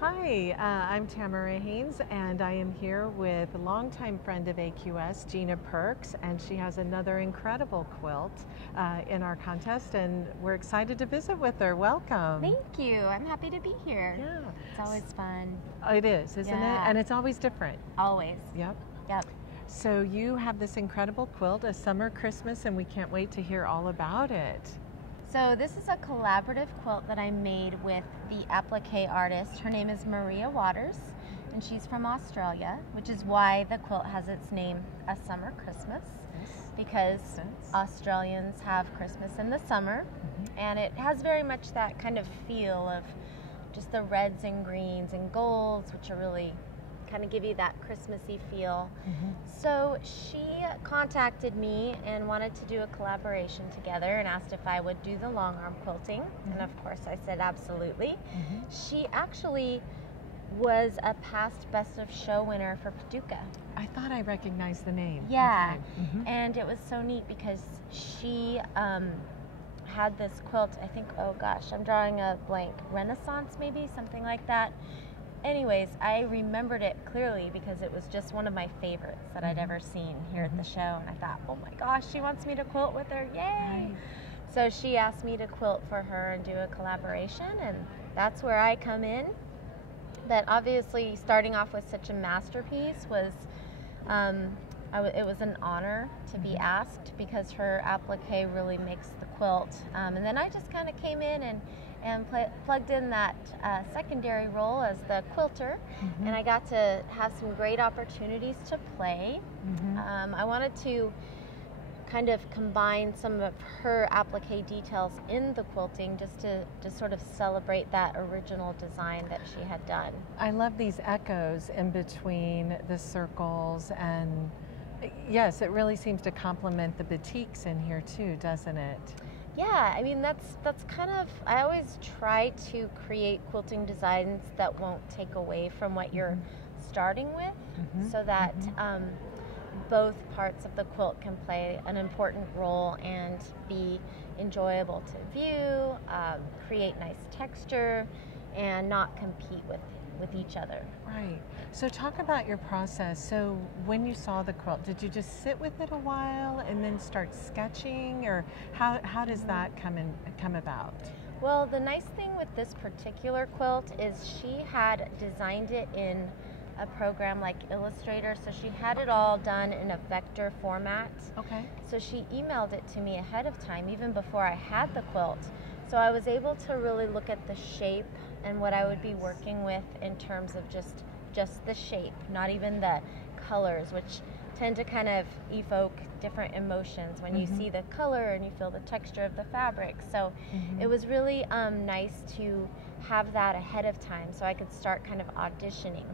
Hi, I'm Tamara Hanes, and I am here with a longtime friend of AQS, Gina Perkes, and she has another incredible quilt in our contest, and we're excited to visit with her. Welcome. Thank you. I'm happy to be here. Yeah. It's always fun. It is, isn't it? Yeah. And it's always different. Always. Yep. Yep. So you have this incredible quilt, a summer Christmas, and we can't wait to hear all about it. So this is a collaborative quilt that I made with the appliqué artist. Her name is Mariya Waters, and she's from Australia, which is why the quilt has its name, A Summer Christmas, because Australians have Christmas in the summer, and it has very much that kind of feel of just the reds and greens and golds, which are really kind of give you that Christmassy feel. So she contacted me and wanted to do a collaboration together and asked if I would do the long arm quilting, and of course I said absolutely. She actually was a past Best of Show winner for Paducah. I thought I recognized the name. Yeah, Okay. and it was so neat because she had this quilt, I think, oh gosh, I'm drawing a blank, Renaissance maybe, something like that. Anyways, I remembered it clearly because it was just one of my favorites that I'd ever seen here at the show, and I thought, oh my gosh, she wants me to quilt with her, yay! Right. So she asked me to quilt for her and do a collaboration, and that's where I come in. But obviously, starting off with such a masterpiece was, it was an honor to be asked because her applique really makes the quilt. And then I just kind of came in and plugged in that secondary role as the quilter, and I got to have some great opportunities to play. I wanted to kind of combine some of her applique details in the quilting just to sort of celebrate that original design that she had done. I love these echoes in between the circles, and yes, it really seems to complement the batiks in here too, doesn't it? Yeah, I mean that's kind of, I always try to create quilting designs that won't take away from what you're starting with, so that both parts of the quilt can play an important role and be enjoyable to view, create nice texture, and not compete with each other. Right. So talk about your process. So when you saw the quilt, did you just sit with it a while and then start sketching, or how does that come about? Well, the nice thing with this particular quilt is she had designed it in a program like Illustrator, so she had it all done in a vector format. Okay. So she emailed it to me ahead of time, even before I had the quilt. So I was able to really look at the shape and what I would be working with in terms of just the shape, not even the colors, which tend to kind of evoke different emotions when you see the color and you feel the texture of the fabric. So it was really nice to have that ahead of time so I could start kind of auditioning.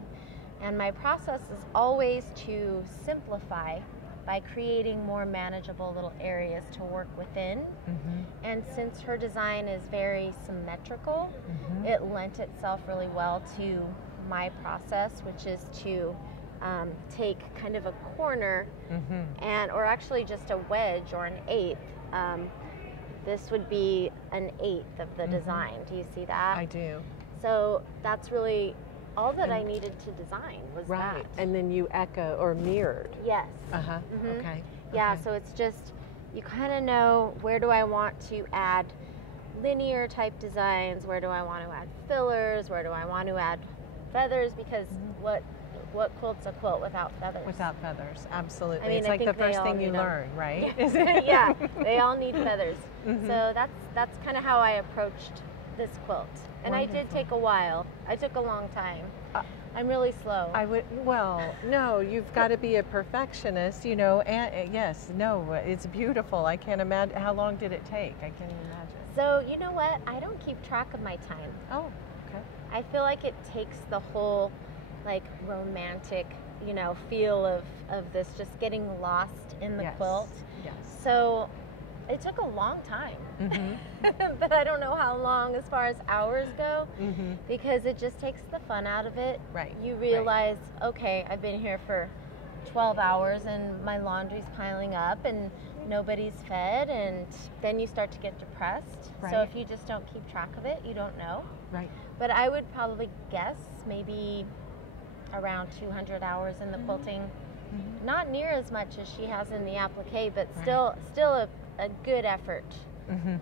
And my process is always to simplify by creating more manageable little areas to work within. And since her design is very symmetrical, it lent itself really well to my process, which is to take kind of a corner or actually just a wedge or an eighth. This would be an eighth of the design. Do you see that? I do. So that's really all that I needed to design was that. And then you echo or mirrored. Yes. Okay. Yeah, Okay. so it's just, you kind of know, where do I want to add linear type designs, where do I want to add fillers, where do I want to add feathers, because what quilt's a quilt without feathers? Without feathers, absolutely. I mean, it's I like think the first they thing all you need 'em. learn, right? Yeah, they all need feathers. So that's kind of how I approached this quilt. And I did take a while. I took a long time. I'm really slow. No, you've got to be a perfectionist, you know, and yes, no, it's beautiful. I can't imagine, how long did it take? I can't imagine. So, you know what? I don't keep track of my time. Oh, okay. I feel like it takes the whole, like, romantic, you know, feel of this just getting lost in the quilt. Yes. So it took a long time, but I don't know how long as far as hours go, because it just takes the fun out of it. Right. You realize, okay, I've been here for 12 hours and my laundry's piling up and nobody's fed, and then you start to get depressed. Right. So if you just don't keep track of it, you don't know. Right. But I would probably guess maybe around 200 hours in the quilting. Mm-hmm. Not near as much as she has in the applique, but Right. still a good effort. Mm-hmm.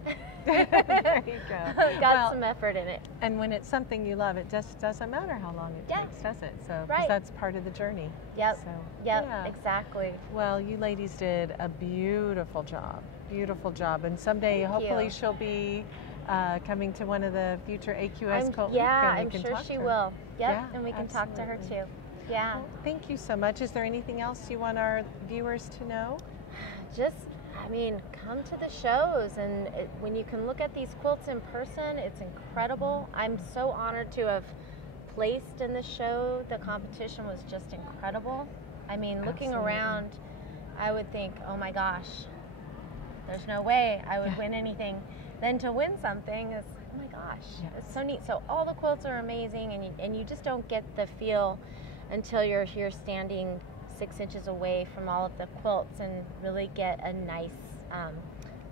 There you go. Got some effort in it. And when it's something you love, it just doesn't matter how long it takes, does it? So 'cause Right. that's part of the journey. Yep. So, Yep, yeah. exactly. Well, you ladies did a beautiful job. Beautiful job. And someday, Thank hopefully, you. she'll be coming to one of the future AQS QuiltWeek. Yeah, and we I'm can sure talk she to her. will. Yep, Yeah, and we can talk to her absolutely. too. Yeah. Well, thank you so much. Is there anything else you want our viewers to know? Just, I mean, come to the shows, and when you can look at these quilts in person, it's incredible. I'm so honored to have placed in the show. The competition was just incredible. I mean, looking Absolutely. around, I would think, oh my gosh, there's no way I would win anything. Then to win something is, oh my gosh, Yes. it's so neat. So all the quilts are amazing, and you just don't get the feel until you're here standing 6 inches away from all of the quilts and really get a nice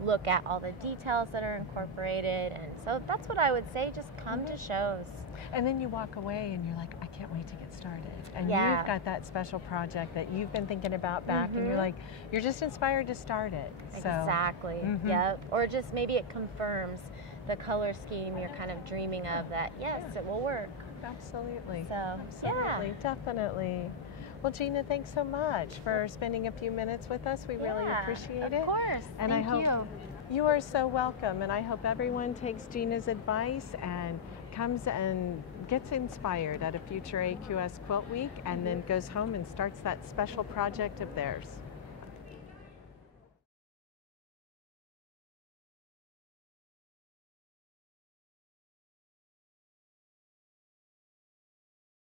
look at all the details that are incorporated. And so that's what I would say, just come to shows. And then you walk away and you're like, I can't wait to get started. And Yeah. you've got that special project that you've been thinking about back, and you're like, you're just inspired to start it. So, Exactly. Mhm. Yep. Or just maybe it confirms the color scheme you're kind of dreaming of, that yes, it will work. Absolutely. So, Absolutely. yeah. Definitely. Well, Gina, thanks so much for spending a few minutes with us. We really Yeah, appreciate it. Of course. And Thank I hope you. you are so welcome. And I hope everyone takes Gina's advice and comes and gets inspired at a future AQS Quilt Week, and then goes home and starts that special project of theirs.